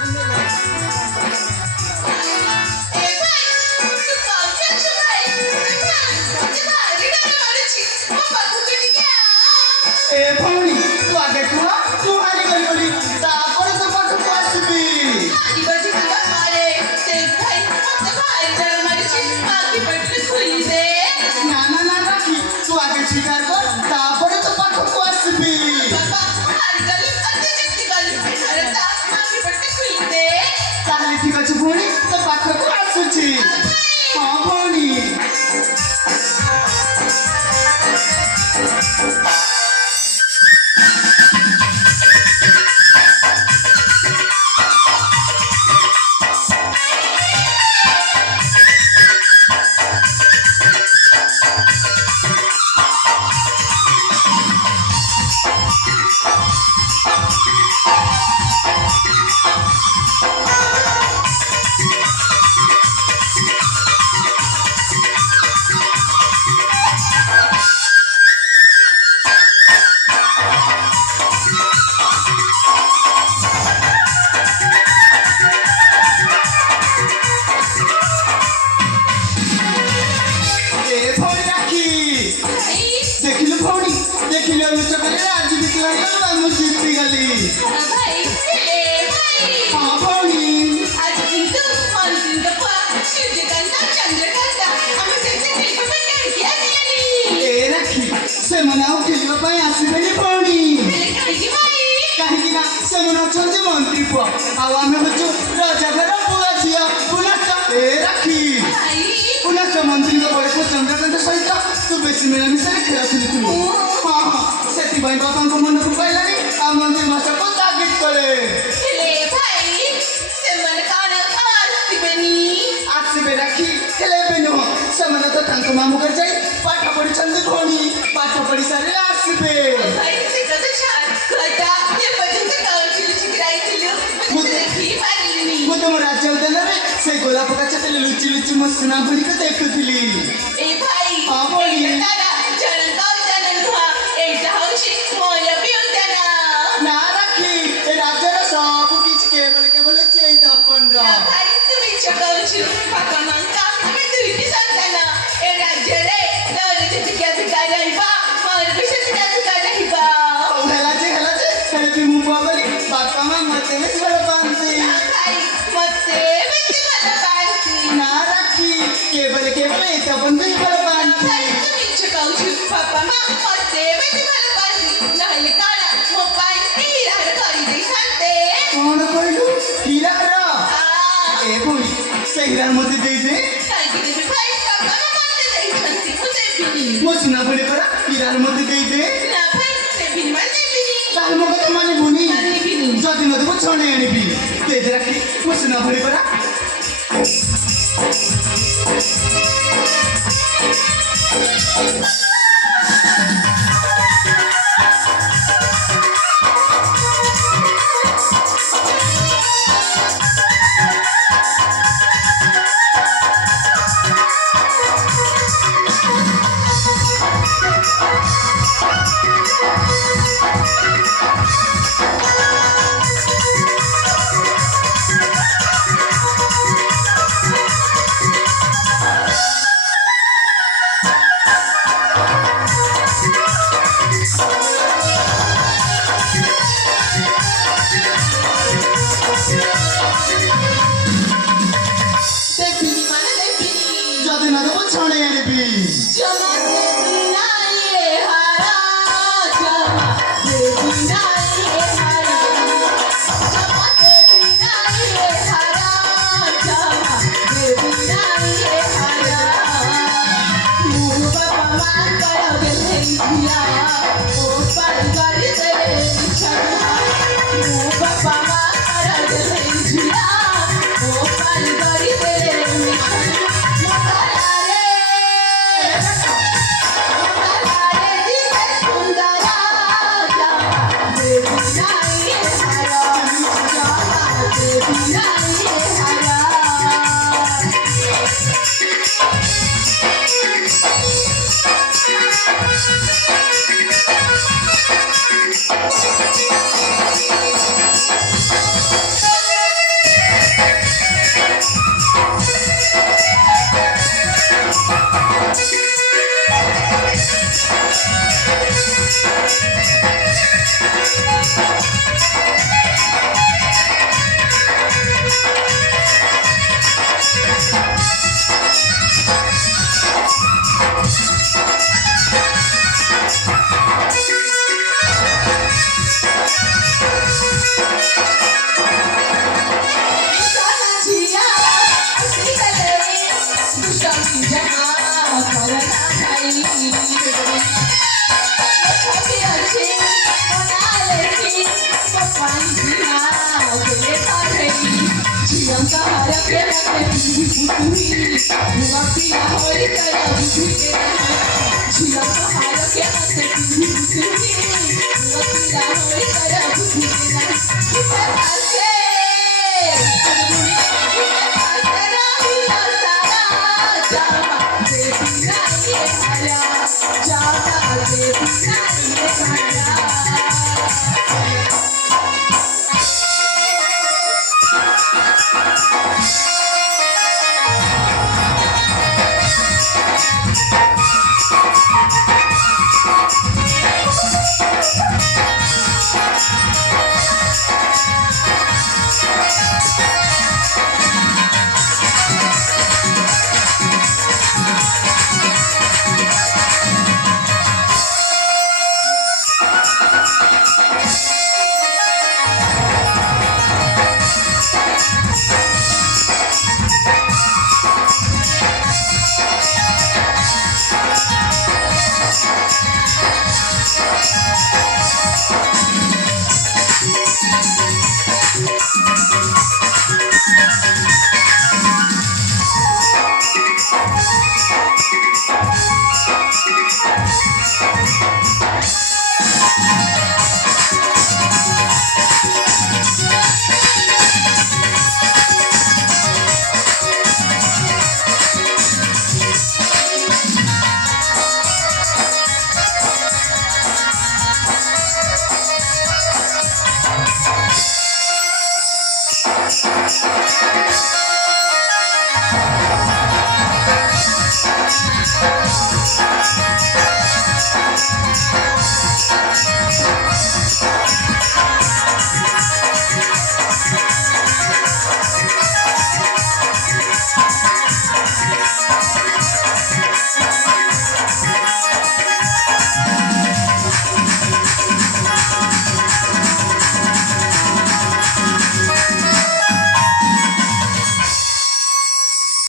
ए भौणी तू आगे कुह तू हारी गली बोली तापर तो पाखକୁ ଆସିବି ना ना ना राखी तू आगे स्वीकार कर तापर तो पाखକୁ ଆସିବି ताहले ठीक अछि भौणी तो पाखକୁ आସୁଛି हां भौणी देखिलु भौणी देखिलु चकले आज भी तू हम जीती गली हां भौणी आज किंतु मन दिन का सूर्यकांता चंद्रकांता हम सबसे खेल पर क्या दियानी ए राखी से मनाओ खेलबा पई आसीबेनी भौणी काहे कि ना से मना छंदे मंत्री पो आ आमे बच्चो राजा घर बुआ छिया पुनः ए राखी पुनः मंत्री को बड़े को चंद्रकांता सहित तू बेसी मिलामिशा रे खेला खेलुथु हां हां सेति भाई बाबा को मन को पाइलानी आ मंत्री मास्टर को तागिद करे खेले भाई से मन कान आसीबे राखी खेले बेनो से मन तो तांको मामू कर जाई पाठ पढ़ी छंदे भौणी पाठ पढ़ी सारे आसीबे भाई से कदा शान कदा ये पर्यंत काउंसिल शिकायत लियो मुझे की मारलिनी मु तुम राज्य उद्यान रे से गोलाप का चले लुचि लुचि मो सुना भरी को देखुथिली ए भाई हां भौणी दादा चरण का उद्यान हुआ एटा हौशी मोय भी उद्यान ना राखी ए राज्य रे सब किछ केवल चेत अपन रा भाई तुम्ही चकाउची पाका मांका हमें दुईटी संतान ए राज्य रे दौरे जितिया बिका रहिबा मोर विशेष बिका रहिबा हेला जे हेले भी मु बाबली बापा मा मते में बड़ पांती भाई मते में मला पांती ना राखी केवल ए अपन भी बड़ पांती भाई तुम्ही चकाउची पापा मा मते में मला पांती नहले काला मो पाई हीरा करी दे सांते कौन कहलु हीरा रा हां ए भौणी से हीरा मते दे दे काई के भाई पापा मा मते दे छंती मुझे बिनी मो सुना पड़े करा हीरा मते दे दे ना भाई से बिनी मते बिनी ताल मो कत माने भौणी माने बिनी जदी न देबो छणे आनिबी तेज राखी मो सुना पड़े करा She